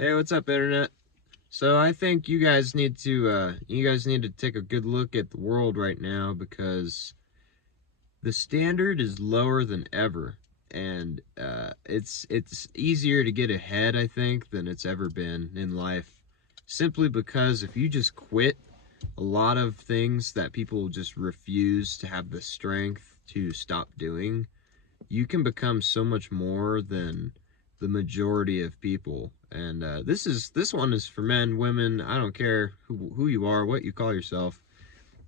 Hey, what's up, internet? So I think you guys need to take a good look at the world right now because the standard is lower than ever, and it's easier to get ahead, I think, than it's ever been in life. Simply because if you just quit a lot of things that people just refuse to have the strength to stop doing, you can become so much more than the majority of people. And this one is for men, women. I don't care who you are, what you call yourself,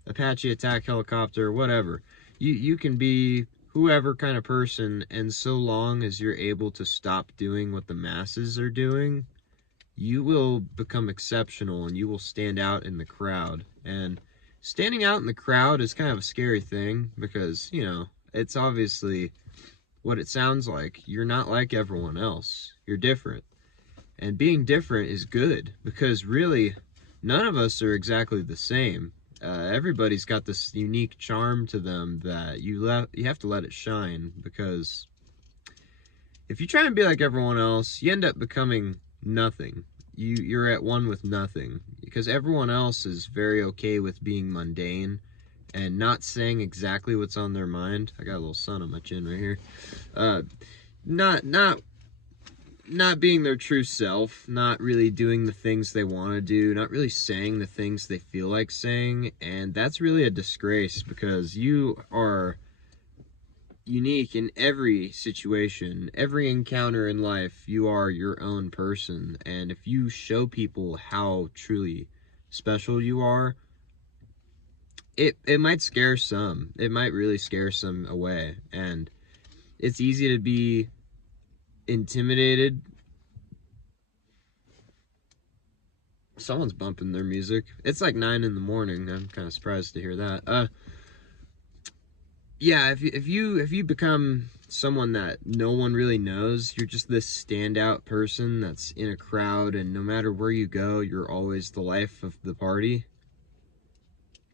Apache attack helicopter, whatever. You can be whoever kind of person, and so long as you're able to stop doing what the masses are doing, you will become exceptional and you will stand out in the crowd. And standing out in the crowd is kind of a scary thing because, it's obviously what it sounds like. You're not like everyone else. You're different. And being different is good because really, none of us are exactly the same. Everybody's got this unique charm to them that you have to let it shine, because if you try and be like everyone else, you end up becoming nothing. You're at one with nothing because everyone else is very okay with being mundane and not saying exactly what's on their mind. I got a little sun on my chin right here. Uh, not being their true self, not really doing the things they want to do, not really saying the things they feel like saying, and that's really a disgrace because you are unique in every situation, every encounter in life. You are your own person, and if you show people how truly special you are, it might scare some. It might really scare some away, and it's easy to be intimidated. Someone's bumping their music. It's like 9 in the morning. I'm kind of surprised to hear that. Yeah, if you become someone that no one really knows, you're just this standout person that's in a crowd, and no matter where you go, you're always the life of the party.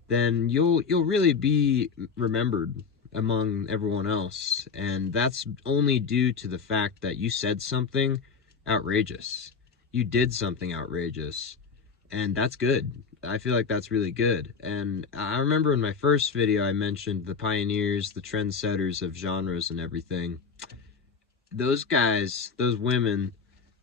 Then you'll really be remembered among everyone else, and that's only due to the fact that you said something outrageous. You did something outrageous, and that's good. I feel like that's really good. And I remember in my first video I mentioned the pioneers, the trendsetters of genres and everything. Those guys, those women,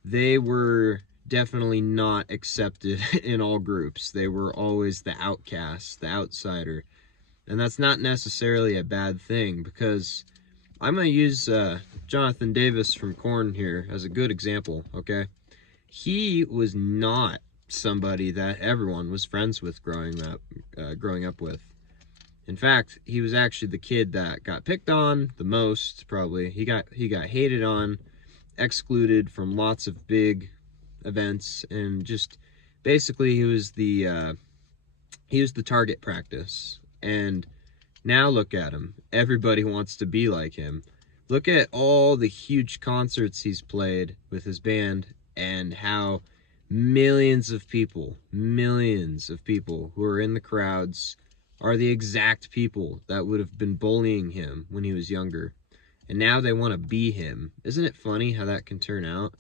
they were definitely not accepted in all groups. They were always the outcast, the outsider. And that's not necessarily a bad thing, because I'm going to use Jonathan Davis from Korn here as a good example, okay? He was not somebody that everyone was friends with growing up with. In fact, he was actually the kid that got picked on the most. Probably he got hated on, excluded from lots of big events, and just basically he was the target practice. And now look at him. Everybody wants to be like him. Look at all the huge concerts he's played with his band, and how millions of people who are in the crowds are the exact people that would have been bullying him when he was younger. And now they want to be him. Isn't it funny how that can turn out?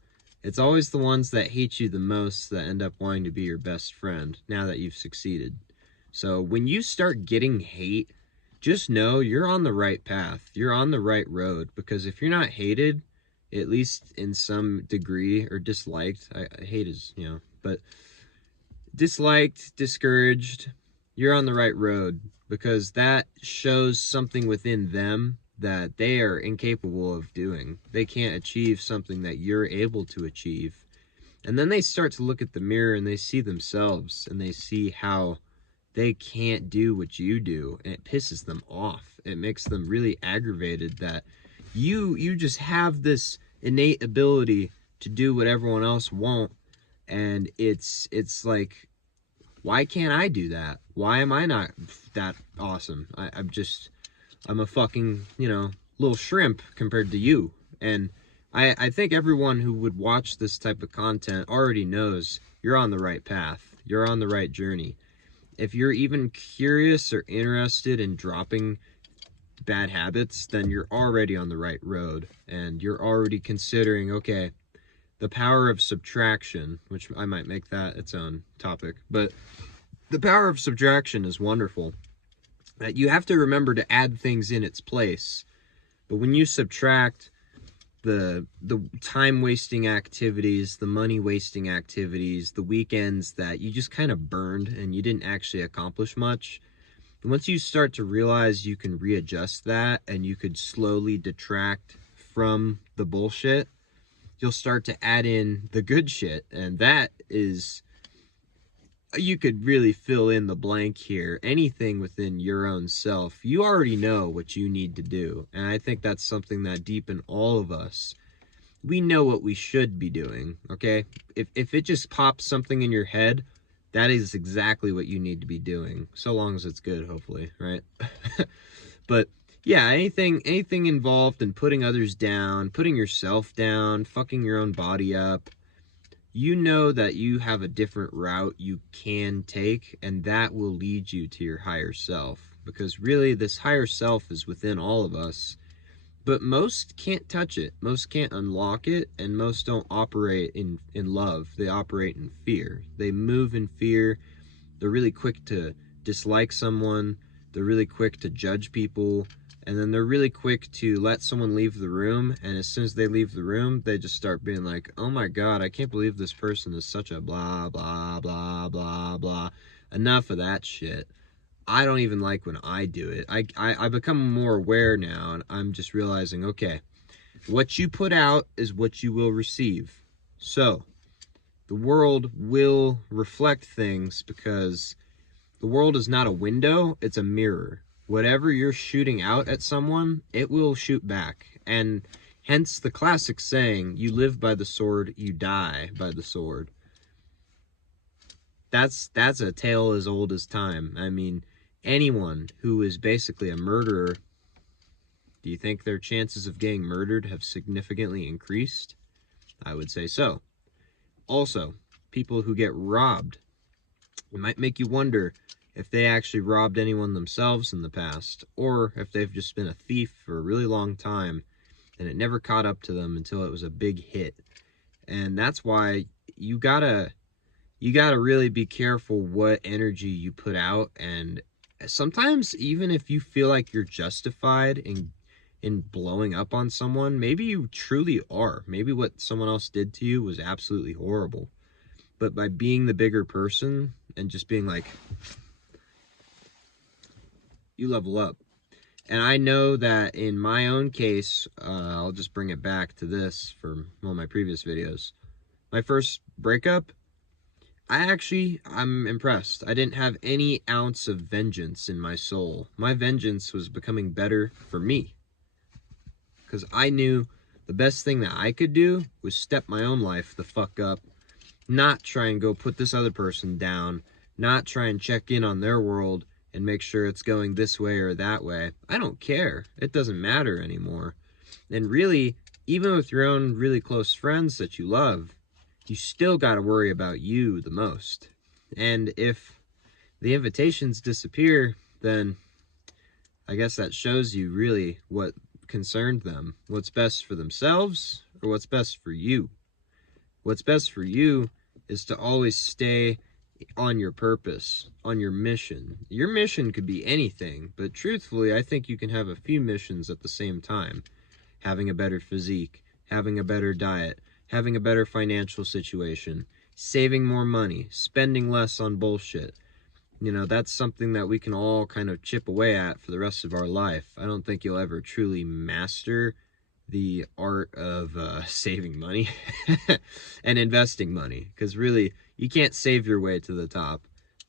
It's always the ones that hate you the most that end up wanting to be your best friend now that you've succeeded. So when you start getting hate, just know you're on the right path. You're on the right road, because if you're not hated, at least in some degree, or disliked, hate is, but disliked, discouraged, you're on the right road, because that shows something within them that they are incapable of doing. They can't achieve something that you're able to achieve. And then they start to look at the mirror and they see themselves and they see how they can't do what you do, and it pisses them off. It makes them really aggravated that you just have this innate ability to do what everyone else won't. And it's like, why can't I do that? Why am I not that awesome? I'm a fucking, little shrimp compared to you. And I think everyone who would watch this type of content already knows you're on the right path. You're on the right journey. If you're even curious or interested in dropping bad habits, then you're already on the right road, and you're already considering, okay, the power of subtraction, which I might make that its own topic, but the power of subtraction is wonderful. That you have to remember to add things in its place, but when you subtract the time wasting activities, the money wasting activities, the weekends that you just kind of burned and you didn't actually accomplish much, once you start to realize you can readjust that and you could slowly detract from the bullshit, you'll start to add in the good shit. And that is, you could really fill in the blank here. Anything within your own self, you already know what you need to do. And I think that's something that deep in all of us, we know what we should be doing, okay? If it just pops something in your head, that is exactly what you need to be doing. So long as it's good, hopefully, right? But yeah, anything involved in putting others down, putting yourself down, fucking your own body up, you know that you have a different route you can take, and that will lead you to your higher self. Because really, this higher self is within all of us, but most can't touch it. Most can't unlock it, and most don't operate in love. They operate in fear. They move in fear. They're really quick to dislike someone. They're really quick to judge people. And then they're really quick to let someone leave the room. And as soon as they leave the room, they just start being like, oh my God, I can't believe this person is such a blah, blah, blah, blah, blah. Enough of that shit. I don't even like when I do it. I become more aware now, and I'm just realizing, okay, what you put out is what you will receive. So the world will reflect things, because the world is not a window, it's a mirror. Whatever you're shooting out at someone, it will shoot back. And hence the classic saying, you live by the sword, you die by the sword. That's a tale as old as time. I mean, anyone who is basically a murderer, do you think their chances of getting murdered have significantly increased? I would say so. Also, people who get robbed, it might make you wonder if they actually robbed anyone themselves in the past, or if they've just been a thief for a really long time and it never caught up to them until it was a big hit. And that's why you gotta really be careful what energy you put out. And sometimes, even if you feel like you're justified in blowing up on someone, maybe you truly are. Maybe what someone else did to you was absolutely horrible. But by being the bigger person and just being like, you level up. And I know that in my own case, I'll just bring it back to this from one of my previous videos. My first breakup, I'm impressed. I didn't have any ounce of vengeance in my soul. My vengeance was becoming better for me. Because I knew the best thing that I could do was step my own life the fuck up. Not try and go put this other person down. Not try and check in on their world and make sure it's going this way or that way. I don't care. It doesn't matter anymore. And really, even with your own really close friends that you love, you still got to worry about you the most. And if the invitations disappear, then I guess that shows you really what concerned them. What's best for themselves, or what's best for you. What's best for you is to always stay on your purpose, on your mission. Your mission could be anything, but truthfully, I think you can have a few missions at the same time. Having a better physique, having a better diet, having a better financial situation, saving more money, spending less on bullshit. You know, that's something that we can all kind of chip away at for the rest of our life. I don't think you'll ever truly master the art of saving money and investing money, because really, you can't save your way to the top.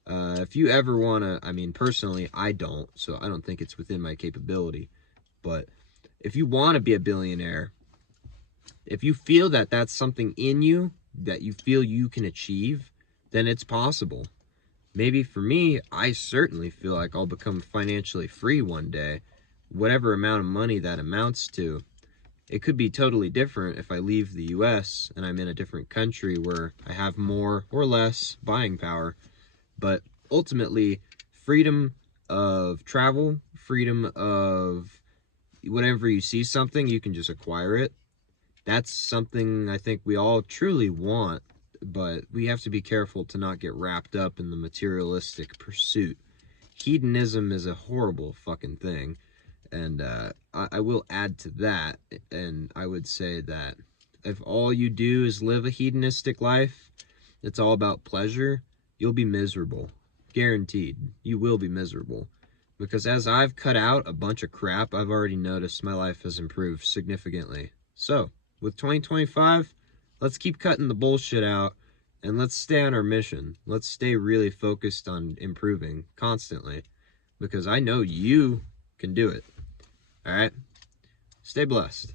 If you ever want to, I mean, personally, I don't, so I don't think it's within my capability. But if you want to be a billionaire, if you feel that that's something in you that you feel you can achieve, then it's possible. Maybe for me, I certainly feel like I'll become financially free one day, whatever amount of money that amounts to. It could be totally different if I leave the US and I'm in a different country where I have more or less buying power. But ultimately, freedom of travel, freedom of whenever you see something, you can just acquire it. that's something I think we all truly want, but we have to be careful to not get wrapped up in the materialistic pursuit. Hedonism is a horrible fucking thing. And I will add to that, and I would say that if all you do is live a hedonistic life, it's all about pleasure, you'll be miserable. Guaranteed. You will be miserable. Because as I've cut out a bunch of crap, I've already noticed my life has improved significantly. So, with 2025, let's keep cutting the bullshit out, and let's stay on our mission. Let's stay really focused on improving constantly. Because I know you can do it. All right? Stay blessed.